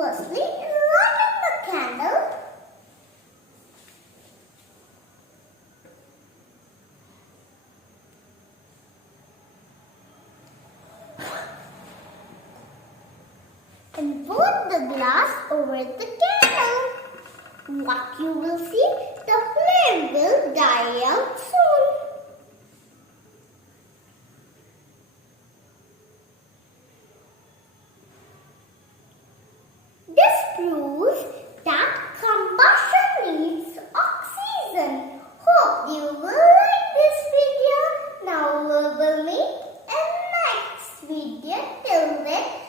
Firstly, light the candle. And put the glass over the candle. What you will see, the flame will die out soon. This proves that combustion needs oxygen. Hope you will like this video. Now we will meet in next video. Till then,